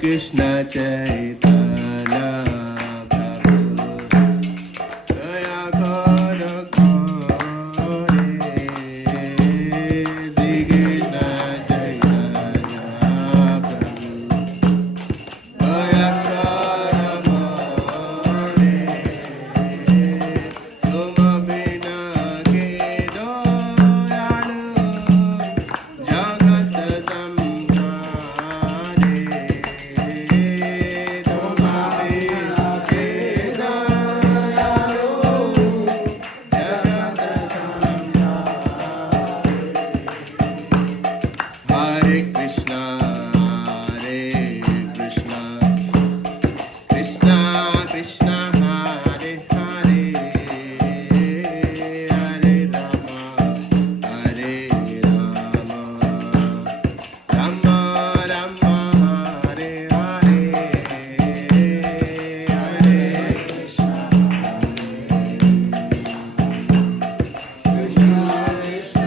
Krishna Chaitanya Prabhu Daya Kara Kare Sri Krishna Chaitanya Prabhu Daya Kara Kare Tuma bina ke doyalu Jagat samsare Tuma bina ke doyalu Jagat samsare Hare Krishna Krishna Krishna Hare Hare Hare Rama Hare Rama Rama Rama Hare Hare Hare Krishna Krishna Krishna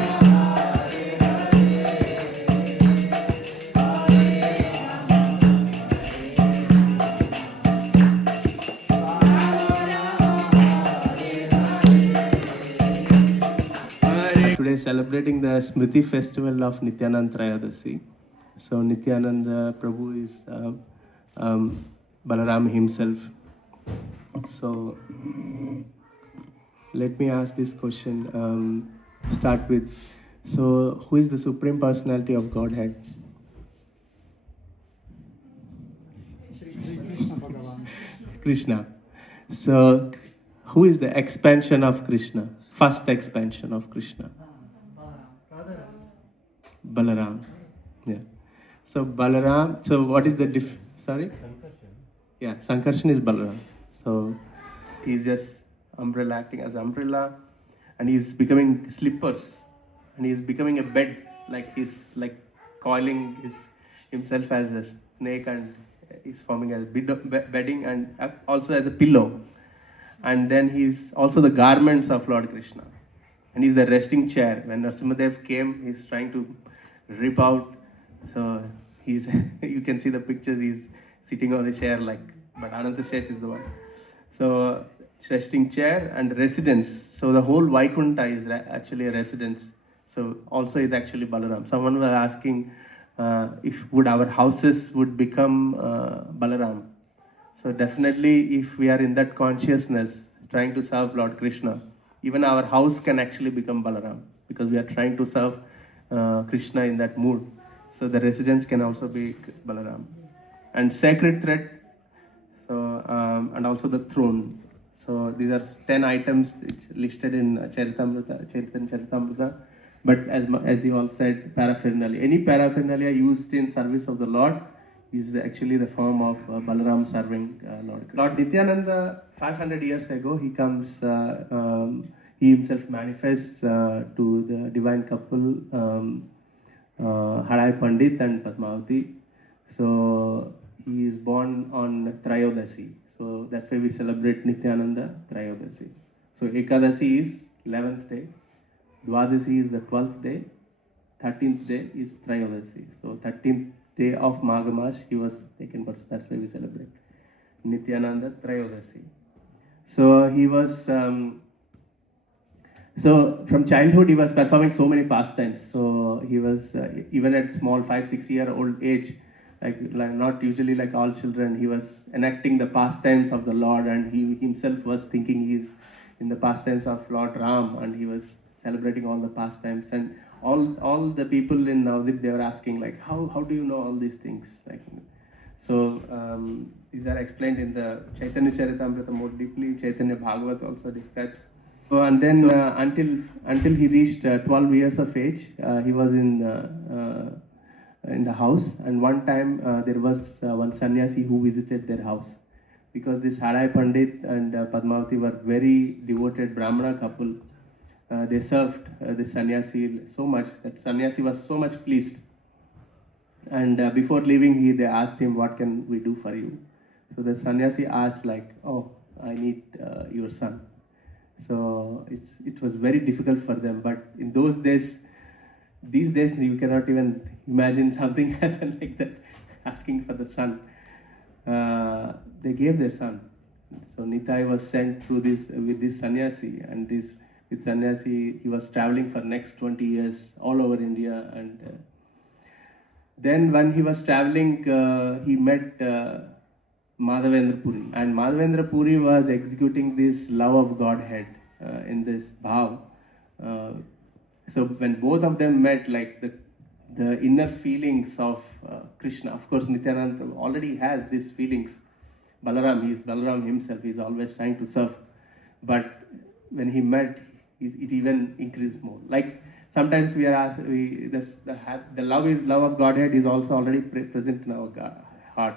Today celebrating the Smriti festival of Nityananda Trayodasi. So Nityananda Prabhu is Balarama himself. So let me ask this question. Start with, so who is the Supreme Personality of Godhead? Krishna. So who is the expansion of Krishna? First expansion of Krishna? Balaram. Yeah. So Balaram, so what is the sorry? Yeah, Sankarshan is Balaram. So he's just umbrella, acting as umbrella, and he's becoming slippers, and he's becoming a bed, like he's like coiling himself as a snake, and he's forming as bedding and also as a pillow. And then he's also the garments of Lord Krishna, and he's the resting chair. When Narasimhadev came, he's trying to rip out. So he's you can see the pictures. He's sitting on the chair like, but Anantashesh is the one. So resting chair and residence. So the whole Vaikuntha is actually a residence. So also is actually Balaram. Someone was asking if would our houses would become Balaram. So definitely, if we are in that consciousness, trying to serve Lord Krishna, even our house can actually become Balaram, because we are trying to serve Krishna in that mood. So the residence can also be Balaram. And sacred thread, so and also the throne. So these are 10 items listed in Chaitanya Charitamrita. But as you all said, paraphernalia. Any paraphernalia used in service of the Lord is actually the form of Balaram serving Lord Krishna. Lord Nityananda, 500 years ago, he comes, he himself manifests to the divine couple, Hadai Pandit and Padmavati. So he is born on Trayodasi. So that's why we celebrate Nityananda Trayodasi. So Ekadasi is 11th day, Dwadasi is the 12th day, 13th day is Trayodasi. So 13th day of Magamash, he was taken birth. That's why we celebrate Nityananda Trayodasi. So he was, so from childhood he was performing so many pastimes. So he was even at small 5-6-year-old age, like not usually like all children, he was enacting the pastimes of the Lord, and he himself was thinking he's in the pastimes of Lord Ram, and he was celebrating all the pastimes. And all the people in Navadip, they were asking like, how do you know all these things? Like, so these are explained in the Chaitanya Charitamrita more deeply. Chaitanya Bhagavat also describes. So and then until he reached 12 years of age, he was in the house. And one time there was one sannyasi who visited their house, because this Hadai Pandit and Padmavati were very devoted Brahmana couple. They served the sannyasi so much that sannyasi was so much pleased. And before leaving, they asked him, "What can we do for you?" So the sannyasi asked like, "Oh, I need your son." So it was very difficult for them. But in those days, these days you cannot even imagine something happen like that, asking for the son. they gave their son. So Nitai was sent through this with this sannyasi, and this with sannyasi he was traveling for next 20 years all over India, and then when he was traveling, he met Madhavendra Puri, and Madhavendra Puri was executing this love of Godhead in this bhav. So when both of them met, like the inner feelings of Krishna, of course Nityananda Prabhu already has these feelings. Balaram, he is Balaram himself, he is always trying to serve. But when he met, it even increased more. Like sometimes we are asked, the love of Godhead is also already present in our heart.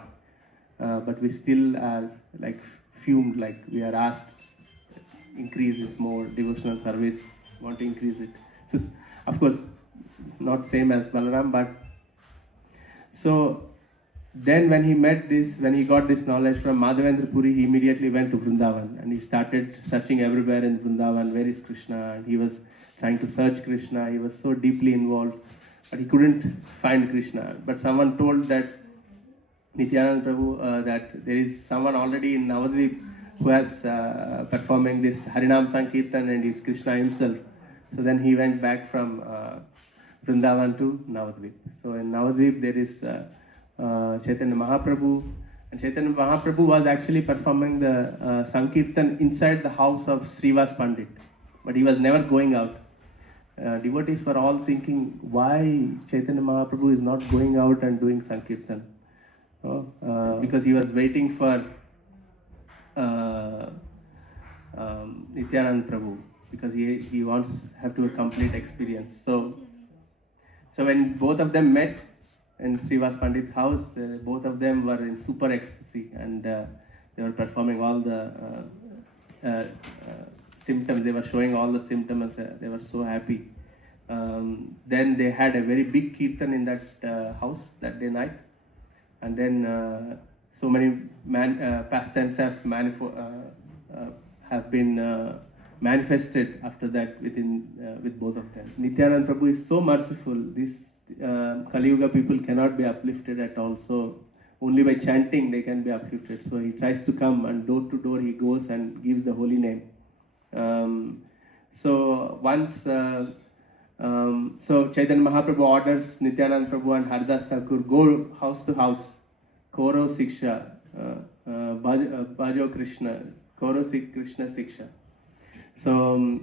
But we still are like fumed, like we are asked, increase it more, devotional service, want to increase it. So, of course, not same as Balaram, but so then when he got this knowledge from Madhavendra Puri, he immediately went to Vrindavan and he started searching everywhere in Vrindavan, where is Krishna? And he was trying to search Krishna, he was so deeply involved, but he couldn't find Krishna. But someone told that Nityananda Prabhu that there is someone already in Navadvip who has performing this Harinam Sankirtan, and is Krishna himself. So then he went back from Vrindavan to Navadvip. So in Navadvip there is Chaitanya Mahaprabhu, and Chaitanya Mahaprabhu was actually performing the Sankirtan inside the house of Srivas Pandit, but he was never going out. Devotees were all thinking, why Chaitanya Mahaprabhu is not going out and doing Sankirtan? Because he was waiting for Nityananda Prabhu, because he wants have to a complete experience. So when both of them met in Srivas Pandit's house, both of them were in super ecstasy, and they were performing all the symptoms. They were showing all the symptoms. They were so happy. Then they had a very big kirtan in that house that day night, and then so many pastimes have been manifested after that with both of them. Nityananda Prabhu is so merciful. This Kali Yuga people cannot be uplifted at all. So only by chanting they can be uplifted. So he tries to come, and door to door he goes and gives the holy name. So once, so Chaitanya Mahaprabhu orders Nityananda Prabhu and Haridas Thakur go house to house, Koro Siksha, Bhajo Krishna, Koro Krishna Siksha. So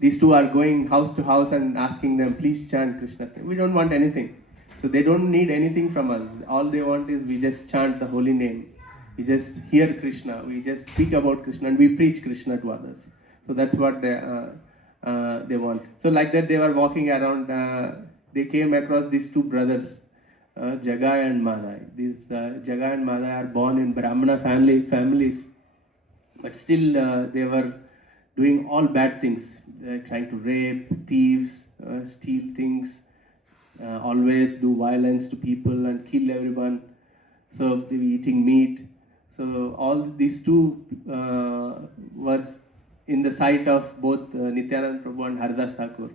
these two are going house to house and asking them, please chant Krishna's name. We don't want anything. So they don't need anything from us. All they want is we just chant the holy name. We just hear Krishna. We just speak about Krishna, and we preach Krishna to others. So that's what they want. So like that they were walking around. They came across these two brothers, Jagai and Madai. These Jagai and Madai are born in Brahmana families, but still they were doing all bad things. They're trying to rape, thieves, steal things, always do violence to people and kill everyone. So they were eating meat. So all these two were in the sight of both Nityananda Prabhu and Haridas Thakur.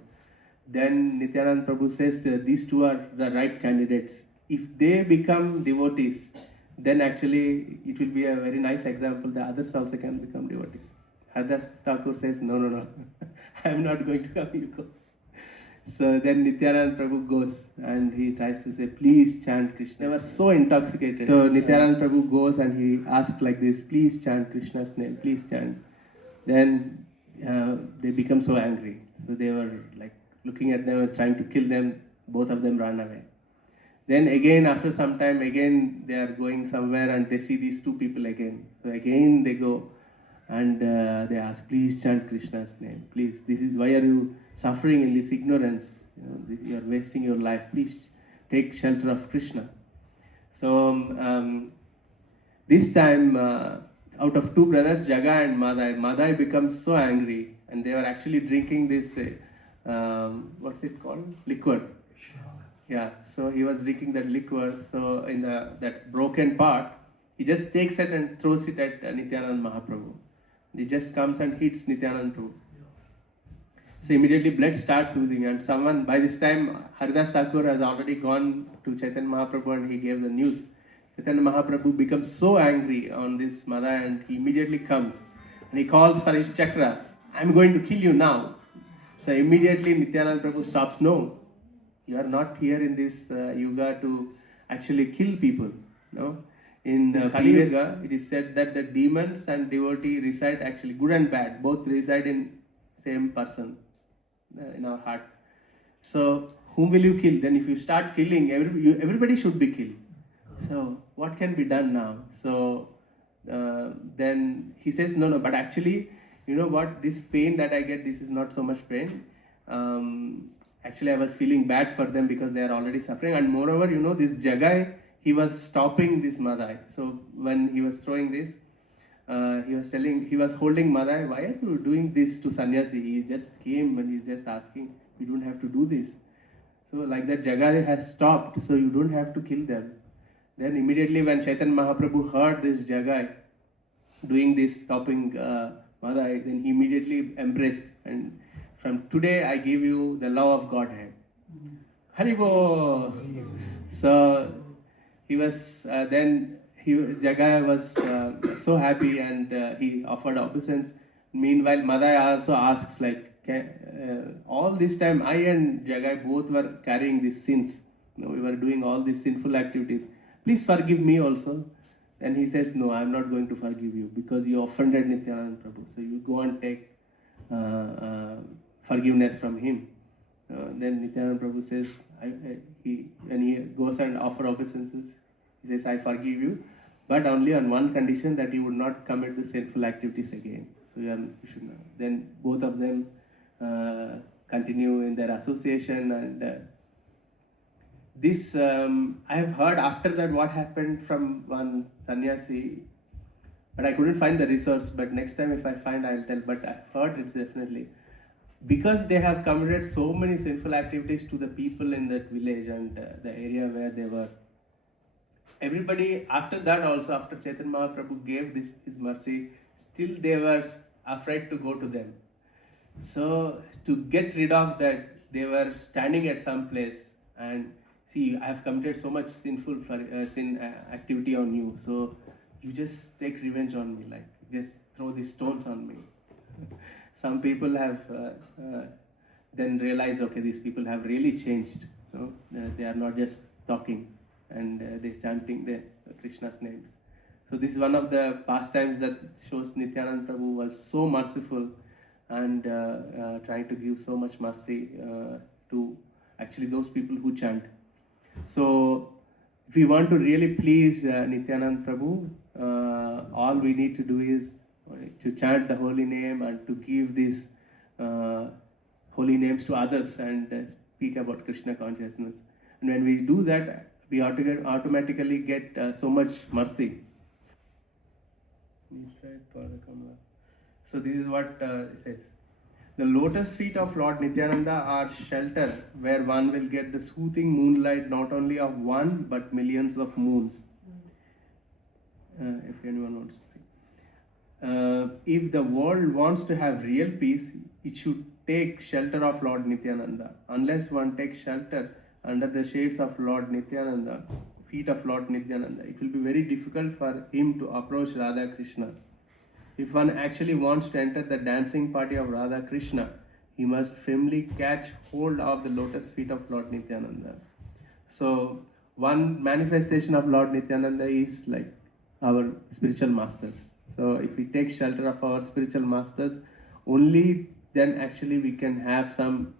Then Nityananda Prabhu says that these two are the right candidates. If they become devotees, then actually it will be a very nice example. The others also can become devotees. Haridas Thakur says, no, I am not going to come, you go. So then Nityananda Prabhu goes and he tries to say, please chant Krishna. They were so intoxicated. So Nityananda Prabhu goes and he asks like this, please chant Krishna's name, please chant. Then they become so angry. So they were like looking at them and trying to kill them. Both of them ran away. Then again, after some time, again they are going somewhere and they see these two people again. So again they go and they ask, please chant Krishna's name. Please, this is why are you suffering in this ignorance? You are wasting your life. Please take shelter of Krishna. So this time, out of two brothers, Jagai and Madai becomes so angry, and they were actually drinking this, what's it called? Liquor. Yeah, so he was drinking that liquor. So in that broken part, he just takes it and throws it at Nityananda Mahaprabhu. He just comes and hits Nityananda Prabhu. So immediately blood starts oozing, and someone, by this time Haridas Thakur has already gone to Chaitanya Mahaprabhu and he gave the news. Chaitanya Mahaprabhu becomes so angry on this Madai, and he immediately comes and he calls for his chakra. I'm going to kill you now. So immediately Nityananda Prabhu stops. No, you are not here in this yuga to actually kill people. No, in Kali Yuga, it is said that the demons and devotee reside, actually good and bad, both reside in same person in our heart. So whom will you kill? Then if you start killing, everybody should be killed. So what can be done now? So then he says, no, but actually, you know what, this pain that I get, this is not so much pain. Actually, I was feeling bad for them because they are already suffering. And moreover, you know, this Jagai, he was stopping this Madai. So when he was throwing this, he was holding Madai, why are you doing this to sannyasi? He just came and he's just asking, you don't have to do this. So like that, Jagai has stopped, so you don't have to kill them. Then immediately when Chaitanya Mahaprabhu heard this Jagai doing this stopping Madai, then he immediately embraced, and from today I give you the love of Godhead. Haribo! So he was Jagai was so happy, and he offered obeisance. Meanwhile, Madai also asks, like, all this time I and Jagai both were carrying these sins. You know, we were doing all these sinful activities. Please forgive me also. And he says, no, I am not going to forgive you because you offended Nityananda Prabhu. So you go and take forgiveness from him. Then Nityananda Prabhu says, when he goes and offers obeisances, he says, I forgive you, but only on one condition, that you would not commit the sinful activities again. So you should know. Then both of them continue in their association, and this I have heard after that what happened from one sannyasi, but I couldn't find the resource. But next time if I find, I'll tell. But I've heard it's definitely because they have committed so many sinful activities to the people in that village and the area where they were. Everybody after that also, after Chaitanya Mahaprabhu gave his mercy, still they were afraid to go to them. So to get rid of that, they were standing at some place and, see, I have committed so much sinful sin activity on you, so you just take revenge on me, like just throw these stones on me. Some people have then realized, okay, these people have really changed. So they are not just talking, and they're chanting the Krishna's names. So this is one of the pastimes that shows Nityananda Prabhu was so merciful and trying to give so much mercy to actually those people who chant. So if we want to really please Nityananda Prabhu, all we need to do is to chant the holy name and to give these holy names to others and speak about Krishna consciousness. And when we do that, we automatically get so much mercy. So this is what it says. The lotus feet of Lord Nityananda are shelter where one will get the soothing moonlight not only of one but millions of moons. If anyone wants to see. If the world wants to have real peace, it should take shelter of Lord Nityananda. Unless one takes shelter under the shades of Lord Nityananda, feet of Lord Nityananda, it will be very difficult for him to approach Radha Krishna. If one actually wants to enter the dancing party of Radha Krishna, he must firmly catch hold of the lotus feet of Lord Nityananda. So one manifestation of Lord Nityananda is like our spiritual masters. So if we take shelter of our spiritual masters, only then actually we can have some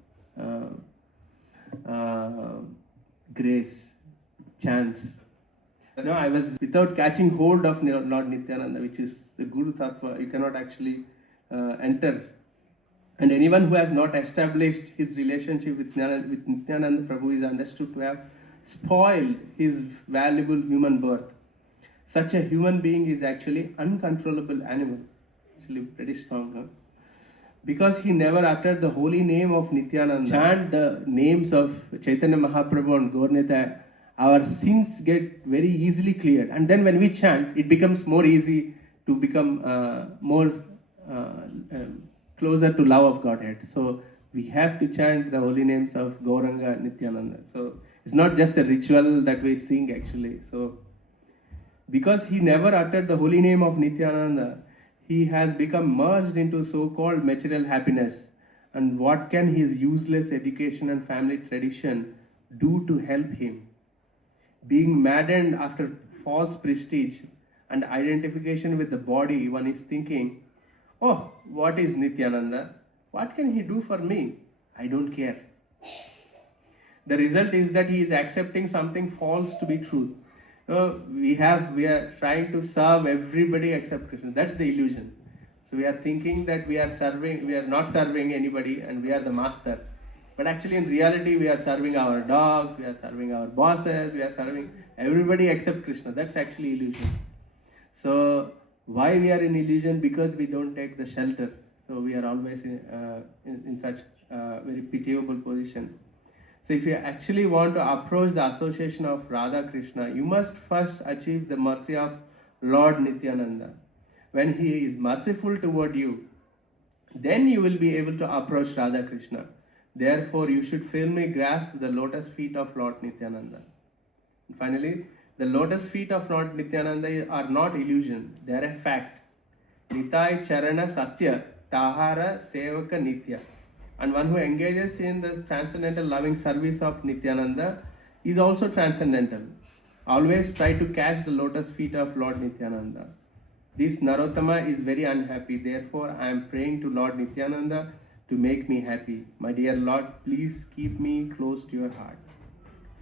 grace, chance. No, I was without catching hold of Lord Nityananda, which is the Guru Tattva, you cannot actually enter. And anyone who has not established his relationship with Nityananda Prabhu is understood to have spoiled his valuable human birth. Such a human being is actually uncontrollable animal. Actually pretty strong, huh? Because he never uttered the holy name of Nityananda, chant the names of Chaitanya Mahaprabhu and Gaur-Nitya, our sins get very easily cleared. And then when we chant, it becomes more easy to become more closer to love of Godhead. So we have to chant the holy names of Gauranga and Nityananda. So it's not just a ritual that we sing actually. So Because he never uttered the holy name of Nityananda, he has become merged into so-called material happiness. And what can his useless education and family tradition do to help him? Being maddened after false prestige and identification with the body, one is thinking, oh, what is Nityananda? What can he do for me? I don't care. The result is that he is accepting something false to be true. We are trying to serve everybody except Krishna. That's the illusion. So we are thinking that we are not serving anybody and we are the master. But actually in reality we are serving our dogs, we are serving our bosses, we are serving everybody except Krishna. That's actually illusion. So why we are in illusion? Because we don't take the shelter. So we are always in such very pitiable position. So if you actually want to approach the association of Radha Krishna, you must first achieve the mercy of Lord Nityananda. When he is merciful toward you, then you will be able to approach Radha Krishna. Therefore, you should firmly grasp the lotus feet of Lord Nityananda. And finally, the lotus feet of Lord Nityananda are not illusion, they are a fact. Nitai Charana Satya, Tahara Sevaka Nitya. And one who engages in the transcendental loving service of Nityananda is also transcendental. Always try to catch the lotus feet of Lord Nityananda. This Narottama is very unhappy. Therefore, I am praying to Lord Nityananda to make me happy. My dear Lord, please keep me close to your heart.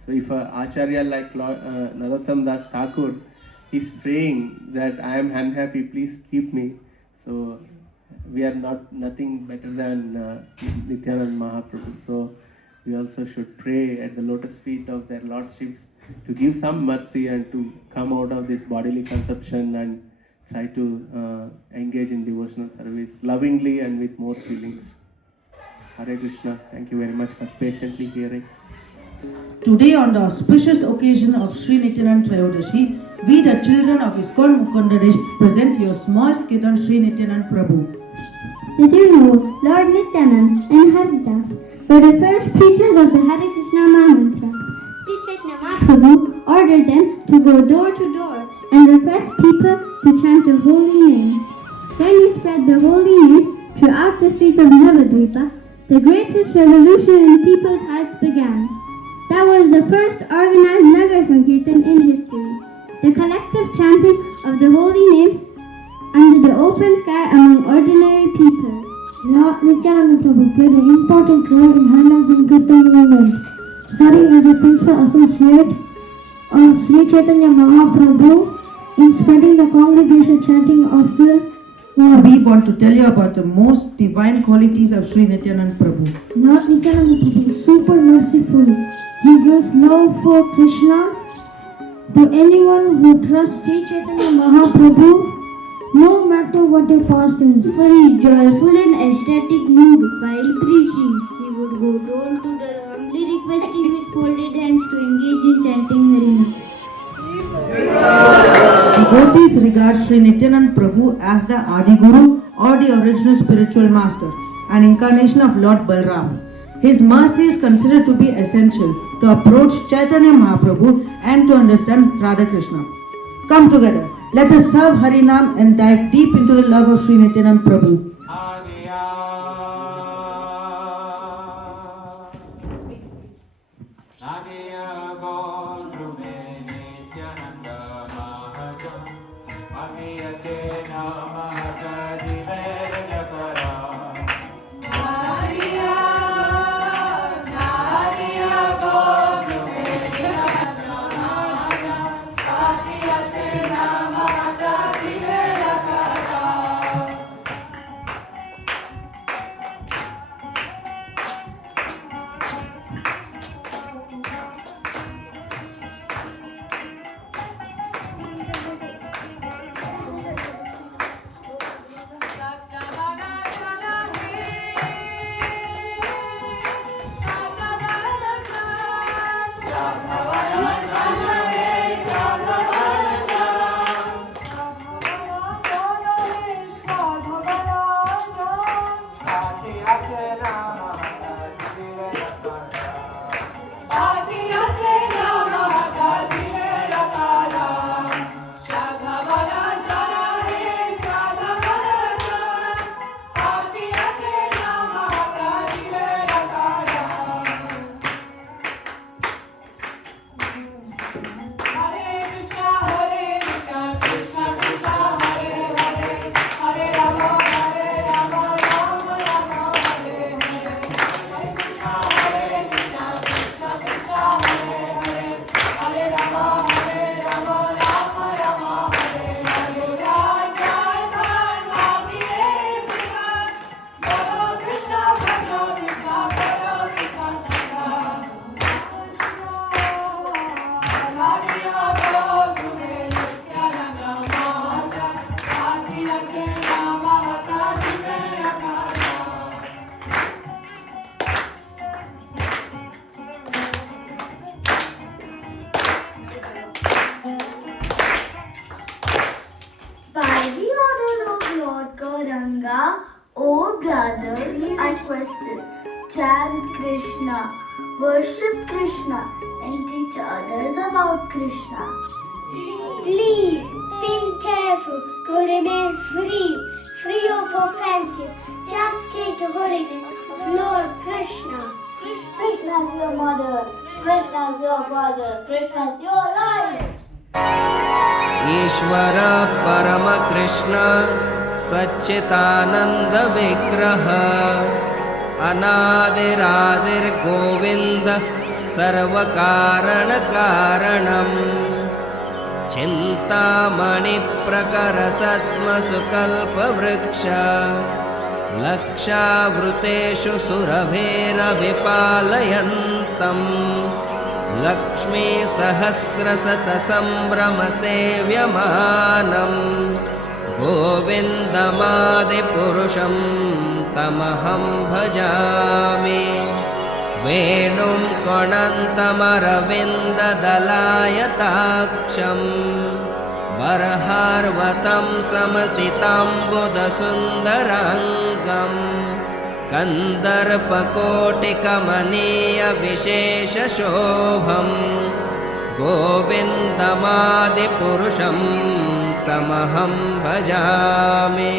So if Acharya like Narottam Das Thakur is praying that I am unhappy, please keep me. So we are nothing better than Nityananda Mahaprabhu. So we also should pray at the lotus feet of their lordships to give some mercy and to come out of this bodily conception and try to engage in devotional service lovingly and with more feelings. Hare Krishna. Thank you very much for patiently hearing. Today, on the auspicious occasion of Sri Nityananda Trayodashi, we, the children of ISKCON Mukundadesh, present your small skit on Sri Nityananda Prabhu. Did you know Lord Nityananda and Haridas were the first preachers of the Hare Krishna Mahamantra? Sri Chaitanya Mahaprabhu ordered them to go door to door and request people to chant the holy name. When he spread the holy name throughout the streets of Navadvipa, the greatest revolution in people's hearts began. That was the first organized Nagar Sankirtan in history. The collective chanting of the holy names under the open sky among ordinary people. Lord Nityananda Prabhu played an important role in Harnam Sankirtan movement, serving as a principal associate of Sri Chaitanya Mahaprabhu in spreading the congregation chanting of the Lord. We want to tell you about the most divine qualities of Sri Nityananda Prabhu. Lord Nityananda Prabhu is super merciful. He gives love for Krishna to anyone who trusts Sri Chaitanya Mahaprabhu, no matter what their past is. For his joyful and ecstatic mood while preaching, he would go door to door humbly requesting with folded hands to engage in chanting Harinam. Devotees regard Sri Nityananda Prabhu as the Adi Guru or the original spiritual master, an incarnation of Lord Balarama. His mercy is considered to be essential to approach Chaitanya Mahaprabhu and to understand Radha Krishna. Come together, let us serve Harinam and dive deep into the love of Sri Nityananda Prabhu. others are questions. Chant Krishna, worship Krishna, and teach others about Krishna. Please think careful to remain free of offenses. Just take the holiness of Lord Krishna. Krishna is your mother, Krishna is your father, Krishna is your life. ईश्वर परम कृष्ण सच्चिदानंद विग्रह अनादिरादिर्गोविंद सर्वकारण कारणम् चिंतामणि प्रकर सद्मसुकल्पवृक्ष लक्षावृतेषु सुरभेरविपालयन्तम् लक्ष्मी सहस्रशतसम्भ्रमसेव्यमानम् गोविन्दमादिपुरुषं तमहं भजामि वेणुं कोणन्तमरविन्ददलायताक्षम् वरहार्वतं समसिताम्बुदसुन्दराङ्गम् कन्दर्पकोटिकमनीयविशेषशोभम् गोविन्दमादिपुरुषं तमहं भजामि